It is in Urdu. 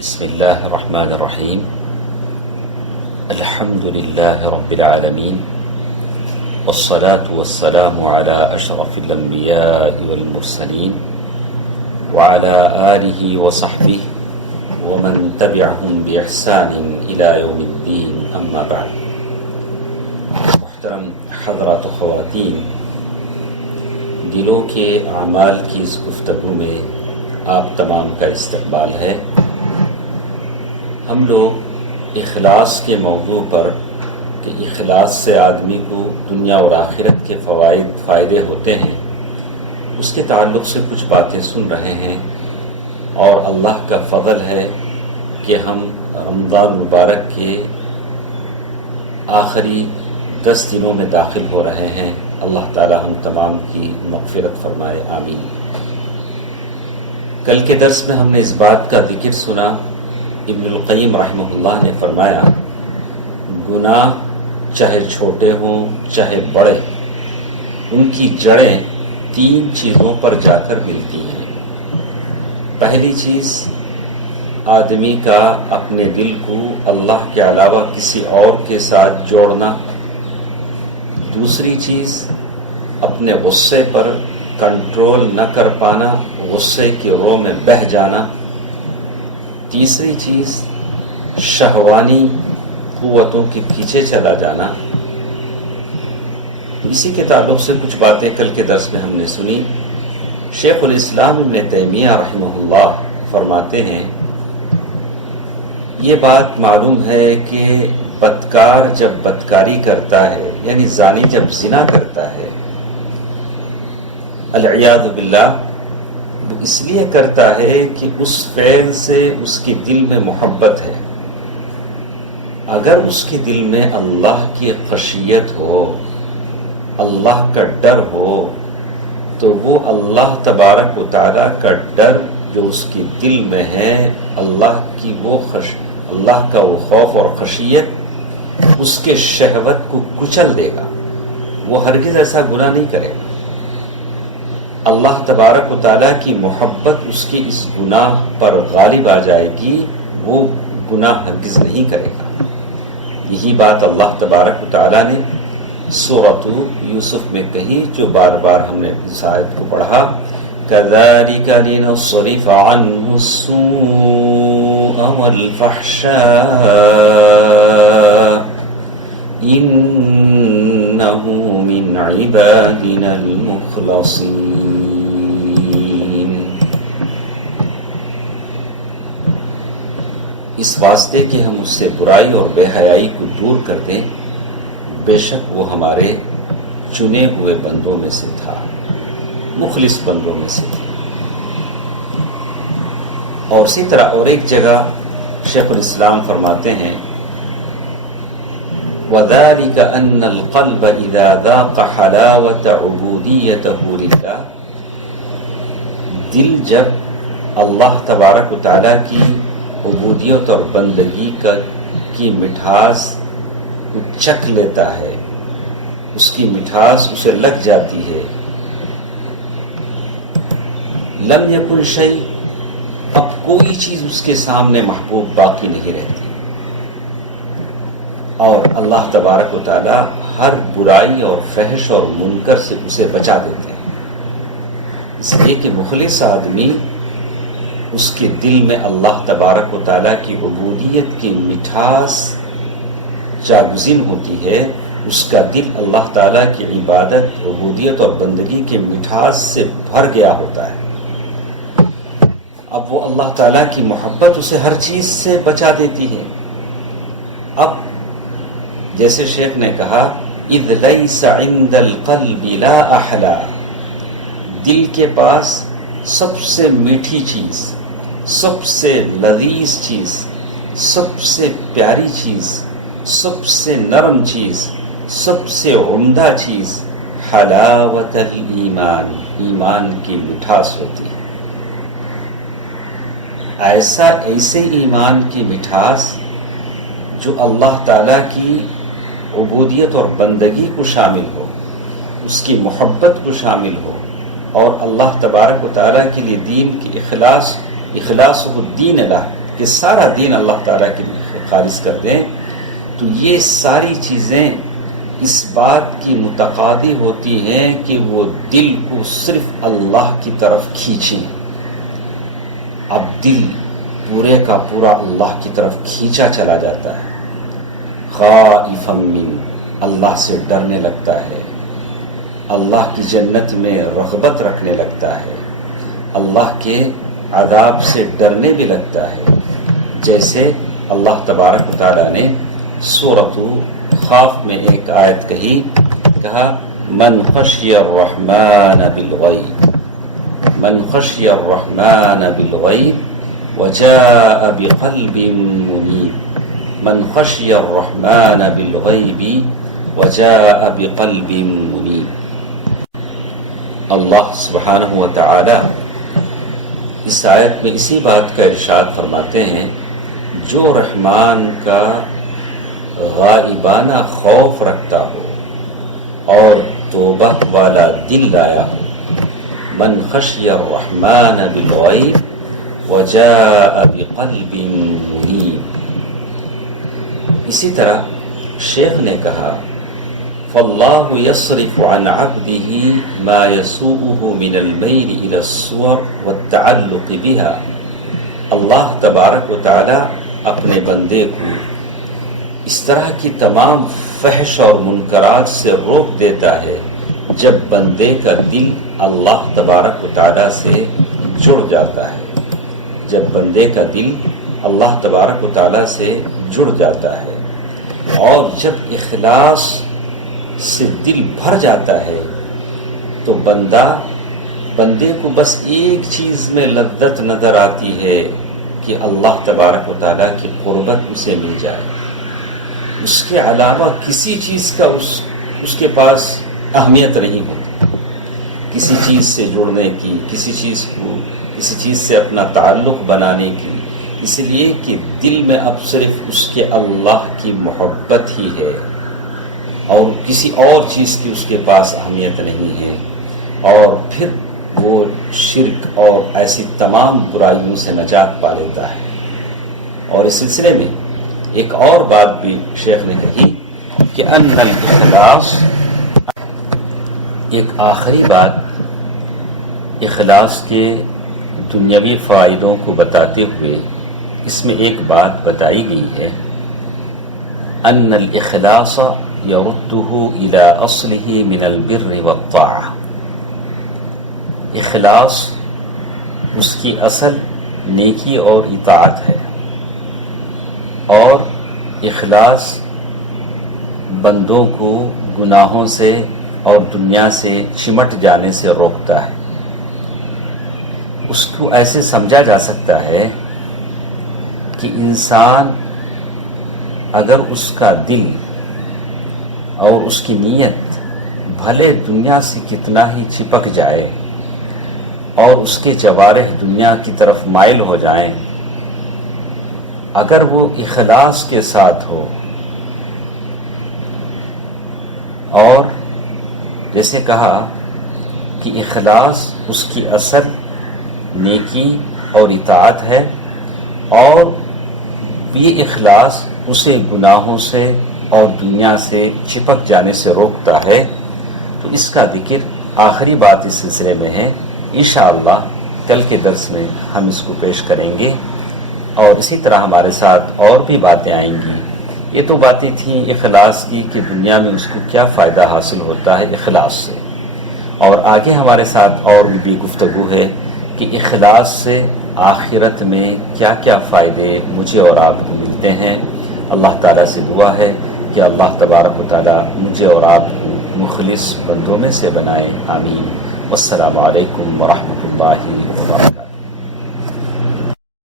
بسم الله الرحمن الرحيم. الحمد لله رب العالمين، والصلاة والسلام على أشرف الأنبياء والمرسلين وعلى آله وصحبه ومن تبعهم بإحسان إلى يوم الدين، أما بعد. محترم حضرات و خواتین، دلوں کے اعمال کی اس گفتگو میں آپ تمام کا استقبال ہے۔ ہم لوگ اخلاص کے موضوع پر کہ اخلاص سے آدمی کو دنیا اور آخرت کے فائدے ہوتے ہیں، اس کے تعلق سے کچھ باتیں سن رہے ہیں، اور اللہ کا فضل ہے کہ ہم رمضان مبارک کے آخری 10 دنوں میں داخل ہو رہے ہیں۔ اللہ تعالی ہم تمام کی مغفرت فرمائے، آمین۔ کل کے درس میں ہم نے اس بات کا ذکر سنا، ابن القیم رحمہ اللہ نے فرمایا گناہ چاہے چھوٹے ہوں چاہے بڑے، ان کی جڑیں 3 چیزوں پر جا کر ملتی ہیں۔ پہلی چیز آدمی کا اپنے دل کو اللہ کے علاوہ کسی اور کے ساتھ جوڑنا، دوسری چیز اپنے غصے پر کنٹرول نہ کر پانا، غصے کی رو میں بہہ جانا، تیسری چیز شہوانی قوتوں کے پیچھے چلا جانا۔ اسی کے تعلق سے کچھ باتیں کل کے درس میں ہم نے سنی۔ شیخ الاسلام ابن تیمیہ رحمہ اللہ فرماتے ہیں یہ بات معلوم ہے کہ بدکار جب بدکاری کرتا ہے، یعنی زانی جب زنا کرتا ہے، العیاذ باللہ، وہ اس لیے کرتا ہے کہ اس فعل سے اس کے دل میں محبت ہے۔ اگر اس کے دل میں اللہ کی خشیت ہو، اللہ کا ڈر ہو، تو وہ اللہ تبارک و تعالیٰ کا ڈر جو اس کے دل میں ہے، اللہ کا وہ خوف اور خشیت اس کے شہوت کو کچل دے گا، وہ ہرگز ایسا گناہ نہیں کرے گا۔ اللہ تبارک و تعالیٰ کی محبت اس کے اس گناہ پر غالب آ جائے گی، وہ گناہ ہرگز نہیں کرے گا۔ یہی بات اللہ تبارک و تعالیٰ نے سورۃ یوسف میں کہی، جو بار بار ہم نے اس آیت کو پڑھا، كَذَلِكَ لِنَصْرِفَ عَنْهُ السُّوءَ وَالْفَحْشَاءَ إِنَّهُ مِنْ عِبَادِنَا الْمُخْلَصِينَ۔ اس واسطے کہ ہم اس سے برائی اور بے حیائی کو دور کر دیں، بے شک وہ ہمارے چنے ہوئے بندوں میں سے تھا، مخلص بندوں میں سے تھا۔ اور اسی طرح اور ایک جگہ شیخ الاسلام فرماتے ہیں وَذَلِكَ أَنَّ الْقَلْبَ إِذَا ذَاقَ حَلَاوَةَ عُبُودِيَّتَهُ لِلَّهِ، دل جب اللہ تبارک و تعالیٰ کی عبودیت اور بندگی کی مٹھاس چکھ لیتا ہے، اس کی مٹھاس اسے لگ جاتی ہے، لم یکن شیء، اب کوئی چیز اس کے سامنے محبوب باقی نہیں رہتی، اور اللہ تبارک و تعالی ہر برائی اور فحش اور منکر سے اسے بچا دیتے ہیں۔ اس لیے کہ مخلص آدمی، اس کے دل میں اللہ تبارک و تعالیٰ کی عبودیت کی مٹھاس جاگزین ہوتی ہے، اس کا دل اللہ تعالیٰ کی عبادت، عبودیت اور بندگی کے مٹھاس سے بھر گیا ہوتا ہے۔ اب وہ اللہ تعالیٰ کی محبت اسے ہر چیز سے بچا دیتی ہے۔ اب جیسے شیخ نے کہا اِذْ لَيْسَ عِنْدَ الْقَلْبِ لَا أَحْلَى، دل کے پاس سب سے میٹھی چیز، سب سے لذیذ چیز، سب سے پیاری چیز، سب سے نرم چیز، سب سے عمدہ چیز حلاوت الایمان، ایمان کی مٹھاس ہوتی ہے۔ ایسے ایمان کی مٹھاس جو اللہ تعالیٰ کی عبودیت اور بندگی کو شامل ہو، اس کی محبت کو شامل ہو، اور اللہ تبارک و تعالیٰ کے لیے دین کی اخلاص الدین اللہ کہ سارا دین اللہ تعالیٰ کے لیے خالص کر دیں، تو یہ ساری چیزیں اس بات کی متقاضی ہوتی ہیں کہ وہ دل کو صرف اللہ کی طرف کھینچیں۔ اب دل پورے کا پورا اللہ کی طرف کھینچا چلا جاتا ہے، خائفا من، اللہ سے ڈرنے لگتا ہے، اللہ کی جنت میں رغبت رکھنے لگتا ہے، اللہ کے عذاب سے ڈرنے بھی لگتا ہے، جیسے اللہ تبارک و تعالیٰ نے سورۃ خاف میں ایک آیت کہا من خشی الرحمن بالغیب، من خشی الرحمن بالغیب وجاء بقلب منیب، من خشی الرحمن بالغیب وجاء بقلب منیب۔ اللہ سبحانہ و تعالی اس آیت میں اسی بات کا ارشاد فرماتے ہیں، جو رحمان کا غائبانہ خوف رکھتا ہو اور توبہ والا دل لایا ہو، من خشی الرحمن بالغیب وجاء بقلب منیب۔ اسی طرح شیخ نے کہا فاللہ یصرف عن عبدہ ما یسوءہ من المیل الی الصور والتعلق بها، اللہ تبارک و تعالی اپنے بندے کو اس طرح کی تمام فحش اور منکرات سے روک دیتا ہے جب بندے کا دل اللہ تبارک و تعالی سے جڑ جاتا ہے، جب بندے کا دل اللہ تبارک و تعالی سے جڑ جاتا ہے، اور جب اخلاص سے دل بھر جاتا ہے تو بندے کو بس ایک چیز میں لذت نظر آتی ہے کہ اللہ تبارک و تعالیٰ کی قربت اسے مل جائے، اس کے علاوہ کسی چیز کا اس کے پاس اہمیت نہیں ہوتی، کسی چیز سے جڑنے کی، کسی چیز سے اپنا تعلق بنانے کی، اس لیے کہ دل میں اب صرف اس کے اللہ کی محبت ہی ہے اور کسی اور چیز کی اس کے پاس اہمیت نہیں ہے، اور پھر وہ شرک اور ایسی تمام برائیوں سے نجات پا لیتا ہے۔ اور اس سلسلے میں ایک اور بات بھی شیخ نے کہی کہ ان الاخلاص، ایک آخری بات اخلاص کے دنیاوی فائدوں کو بتاتے ہوئے اس میں ایک بات بتائی گئی ہے، ان الاخلاص یرده الى اصله من البر والطاعة، اخلاص اس کی اصل نیکی اور اطاعت ہے، اور اخلاص بندوں کو گناہوں سے اور دنیا سے چمٹ جانے سے روکتا ہے۔ اس کو ایسے سمجھا جا سکتا ہے کہ انسان اگر اس کا دل اور اس کی نیت بھلے دنیا سے کتنا ہی چپک جائے اور اس کے جوارح دنیا کی طرف مائل ہو جائیں، اگر وہ اخلاص کے ساتھ ہو، اور جیسے کہا کہ اخلاص اس کی اصل نیکی اور اطاعت ہے، اور یہ اخلاص اسے گناہوں سے اور دنیا سے چپک جانے سے روکتا ہے، تو اس کا ذکر آخری بات اس سلسلے میں ہے۔ انشاءاللہ کل کے درس میں ہم اس کو پیش کریں گے، اور اسی طرح ہمارے ساتھ اور بھی باتیں آئیں گی۔ یہ تو باتیں تھیں اخلاص کی کہ دنیا میں اس کو کیا فائدہ حاصل ہوتا ہے اخلاص سے، اور آگے ہمارے ساتھ اور بھی گفتگو ہے کہ اخلاص سے آخرت میں کیا کیا فائدے مجھے اور آپ کو ملتے ہیں۔ اللہ تعالیٰ سے دعا ہے کہ اللہ تبارک و تعالیٰ مجھے اور آپ کو مخلص بندوں میں سے بنائے، آمین۔ والسلام علیکم ورحمۃ اللہ وبرکاتہ۔